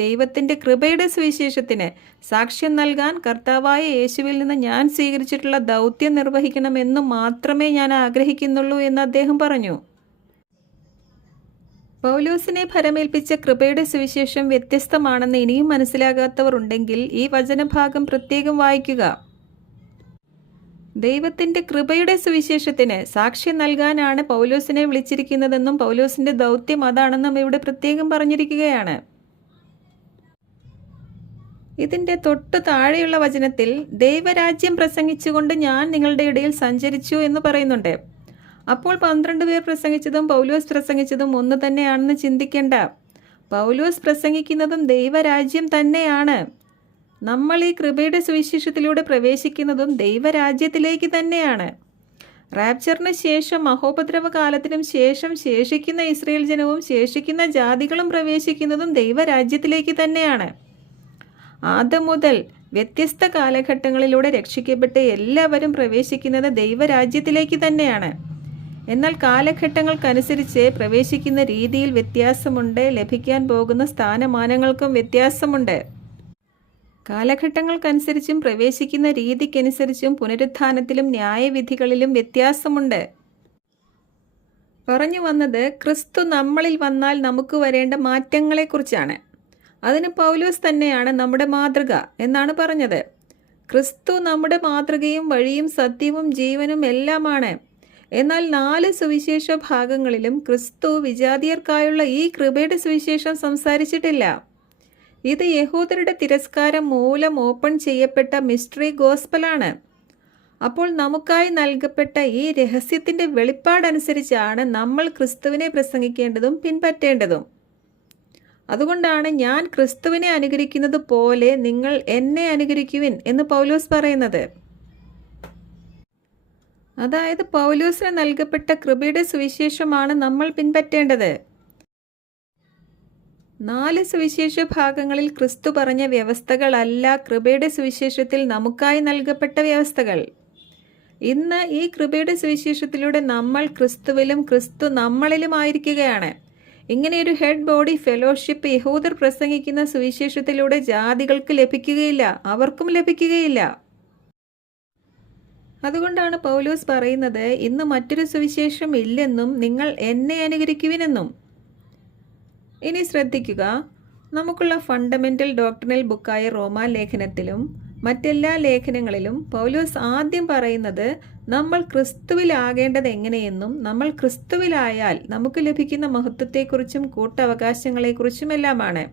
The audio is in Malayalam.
ദൈവത്തിൻ്റെ കൃപയുടെ സുവിശേഷത്തിന് സാക്ഷ്യം നൽകാൻ കർത്താവായ യേശുവിൽ നിന്ന് ഞാൻ സ്വീകരിച്ചിട്ടുള്ള ദൗത്യം നിർവഹിക്കണമെന്ന് മാത്രമേ ഞാൻ ആഗ്രഹിക്കുന്നുള്ളൂ എന്ന് അദ്ദേഹം പറഞ്ഞു. പൗലോസിനെ ഫലമേൽപ്പിച്ച കൃപയുടെ സുവിശേഷം വ്യത്യസ്തമാണെന്ന് ഇനിയും മനസ്സിലാകാത്തവർ ഉണ്ടെങ്കിൽ ഈ വചനഭാഗം പ്രത്യേകം വായിക്കുക. ദൈവത്തിൻ്റെ കൃപയുടെ സുവിശേഷത്തിന് സാക്ഷ്യം നൽകാനാണ് പൗലോസിനെ വിളിച്ചിരിക്കുന്നതെന്നും പൗലോസിൻ്റെ ദൗത്യം അതാണെന്നും ഇവിടെ പ്രത്യേകം പറഞ്ഞിരിക്കുകയാണ്. ഇതിൻ്റെ തൊട്ടു താഴെയുള്ള വചനത്തിൽ ദൈവരാജ്യം പ്രസംഗിച്ചുകൊണ്ട് ഞാൻ നിങ്ങളുടെ ഇടയിൽ സഞ്ചരിച്ചു എന്ന് പറയുന്നുണ്ട്. അപ്പോൾ 12 പേർ പ്രസംഗിച്ചതും പൗലോസ് പ്രസംഗിച്ചതും ഒന്ന് തന്നെയാണെന്ന് ചിന്തിക്കേണ്ട. പൗലോസ് പ്രസംഗിക്കുന്നതും ദൈവരാജ്യം തന്നെയാണ്. നമ്മൾ ഈ കൃപയുടെ സുവിശേഷത്തിലൂടെ പ്രവേശിക്കുന്നതും ദൈവരാജ്യത്തിലേക്ക് തന്നെയാണ്. റാപ്ചറിന് ശേഷം മഹോപദ്രവ കാലത്തിനും ശേഷം ശേഷിക്കുന്ന ഇസ്രയേൽ ജനവും ശേഷിക്കുന്ന ജാതികളും പ്രവേശിക്കുന്നതും ദൈവരാജ്യത്തിലേക്ക് തന്നെയാണ്. ആദ്യം മുതൽ വ്യത്യസ്ത കാലഘട്ടങ്ങളിലൂടെ രക്ഷിക്കപ്പെട്ട എല്ലാവരും പ്രവേശിക്കുന്നത് ദൈവരാജ്യത്തിലേക്ക് തന്നെയാണ്. എന്നാൽ കാലഘട്ടങ്ങൾക്കനുസരിച്ച് പ്രവേശിക്കുന്ന രീതിയിൽ വ്യത്യാസമുണ്ട്. ലഭിക്കാൻ പോകുന്ന സ്ഥാനമാനങ്ങൾക്കും വ്യത്യാസമുണ്ട്. കാലഘട്ടങ്ങൾക്കനുസരിച്ചും പ്രവേശിക്കുന്ന രീതിക്കനുസരിച്ചും പുനരുത്ഥാനത്തിലും ന്യായവിധികളിലും വ്യത്യാസമുണ്ട്. പറഞ്ഞു വന്നത് ക്രിസ്തു നമ്മളിൽ വന്നാൽ നമുക്ക് വരേണ്ട മാറ്റങ്ങളെക്കുറിച്ചാണ്. അതിന് പൗലോസ് തന്നെയാണ് നമ്മുടെ മാതൃക എന്നാണ് പറഞ്ഞത്. ക്രിസ്തു നമ്മുടെ മാതൃകയും വഴിയും സത്യവും ജീവനും എല്ലാമാണ്. എന്നാൽ 4 സുവിശേഷ ഭാഗങ്ങളിലും ക്രിസ്തു വിജാതിയർക്കായുള്ള ഈ കൃപയുടെ സുവിശേഷം സംസാരിച്ചിട്ടില്ല. ഇത് യഹൂദരുടെ തിരസ്കാരം മൂലം ഓപ്പൺ ചെയ്യപ്പെട്ട മിസ്റ്ററി ഗോസ്പലാണ്. അപ്പോൾ നമുക്കായി നൽകപ്പെട്ട ഈ രഹസ്യത്തിൻ്റെ വെളിപ്പാടനുസരിച്ചാണ് നമ്മൾ ക്രിസ്തുവിനെ പ്രസംഗിക്കേണ്ടതും പിൻപറ്റേണ്ടതും. അതുകൊണ്ടാണ് ഞാൻ ക്രിസ്തുവിനെ അനുകരിക്കുന്നത് പോലെ നിങ്ങൾ എന്നെ അനുകരിക്കുവിൻ എന്ന് പൗലോസ് പറയുന്നത്. അതായത് പൗലോസിന് നൽകപ്പെട്ട കൃപയുടെ സുവിശേഷമാണ് നമ്മൾ പിൻപറ്റേണ്ടത്. 4 സുവിശേഷ ഭാഗങ്ങളിൽ ക്രിസ്തു പറഞ്ഞ വ്യവസ്ഥകളല്ല കൃപയുടെ സുവിശേഷത്തിൽ നമുക്കായി നൽകപ്പെട്ട വ്യവസ്ഥകൾ. ഇന്ന് ഈ കൃപയുടെ സുവിശേഷത്തിലൂടെ നമ്മൾ ക്രിസ്തുവിലും ക്രിസ്തു നമ്മളിലുമായിരിക്കുകയാണ്. ഇങ്ങനെയൊരു ഹെഡ് ബോഡി ഫെലോഷിപ്പ് യഹൂദർ പ്രസംഗിക്കുന്ന സുവിശേഷത്തിലൂടെ ജാതികൾക്ക് ലഭിക്കുകയില്ല, അവർക്കും ലഭിക്കുകയില്ല. അതുകൊണ്ടാണ് പൗലോസ് പറയുന്നത് ഇന്ന് മറ്റൊരു സുവിശേഷം ഇല്ലെന്നും നിങ്ങൾ എന്നെ അനുകരിക്കുവിനെന്നും. ഇനി ശ്രദ്ധിക്കുക, നമുക്കുള്ള ഫണ്ടമെൻ്റൽ ഡോക്ട്രിനൽ ബുക്കായ റോമാലേഖനത്തിലും മറ്റെല്ലാ ലേഖനങ്ങളിലും പൗലോസ് ആദ്യം പറയുന്നത് നമ്മൾ ക്രിസ്തുവിലാകേണ്ടത് എങ്ങനെയെന്നും നമ്മൾ ക്രിസ്തുവിലായാൽ നമുക്ക് ലഭിക്കുന്ന മഹത്വത്തെക്കുറിച്ചും കൂട്ടവകാശങ്ങളെക്കുറിച്ചും എല്ലാമാണ്.